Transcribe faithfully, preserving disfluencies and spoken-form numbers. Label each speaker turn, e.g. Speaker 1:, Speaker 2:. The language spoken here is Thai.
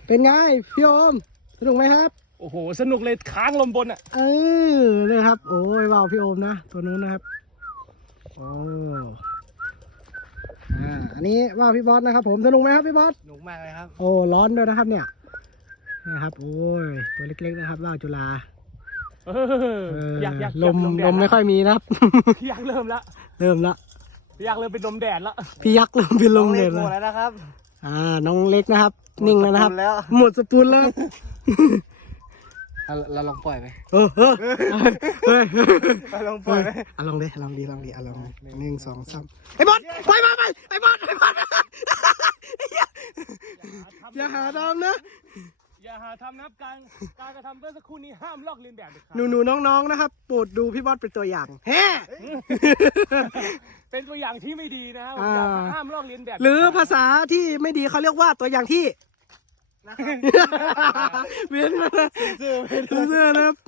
Speaker 1: เป็นไงพี่โอมสนุกไหมครับ
Speaker 2: โอ้โหสนุกเลยค้างลมบนอ่ะ
Speaker 1: เออเลยครับโอ้ยว้าวพี่โอมนะตัวนู้นนะครับโอ้อ่าอันนี้ว้าวพี่บอสนะครับผมสนุกไหมครับพี่บอส
Speaker 2: สนุกมากเลยครับ
Speaker 1: โอ้ร้อนด้วยนะครับเนี่ยนะครับโอ้ยตัวเล็กๆนะครับว้าวจุฬา
Speaker 2: เอออยากอยาก
Speaker 1: ลมลมไม่ค่อยมีนะครับ
Speaker 2: พี่ยักษ์เริ่มละ
Speaker 1: เริ่มละ
Speaker 2: พี่ยักษ์เริ่มเป็นลมแดดละ
Speaker 1: พี่ยักษ์เริ่มเป็นลมเด่น
Speaker 2: หม
Speaker 1: แล้ว
Speaker 2: ดแล้วนะครับ
Speaker 1: อ่าน้องเล็กนะครับ นิ่งแล้วนะครับ
Speaker 2: แล้ว
Speaker 1: หมดสปูนแล้ว
Speaker 2: เราลองปล่อยไหม
Speaker 1: เออเออเฮ้ย
Speaker 2: เราลองปล่อยไหม
Speaker 1: อ่ะลองดิลองดิลองดิอ่ะลองหนึ่งสองสามไอ้บอลไปไปไปไอ้บอลไอ้บอลอย่าหาทำนะ
Speaker 2: อย่าหาทำนะครับการการกระทำเมื่อสักครู่นี้ห้ามลอกเลียนแบบเด็ดขาด
Speaker 1: หนูหนูน้องๆนะครับโปรดดูพี่บอสเป็นตัวอย่างแฮ่
Speaker 2: เป็นตัวอย่างที่ไม่ดีนะครับ
Speaker 1: อ่า
Speaker 2: อย่าห้ามลอกเลียนแบบ
Speaker 1: หรือภาษาที่ไม่ดีเขาเรียกว่าตัวอย่างที่เวียนมาเสื้อนะครับ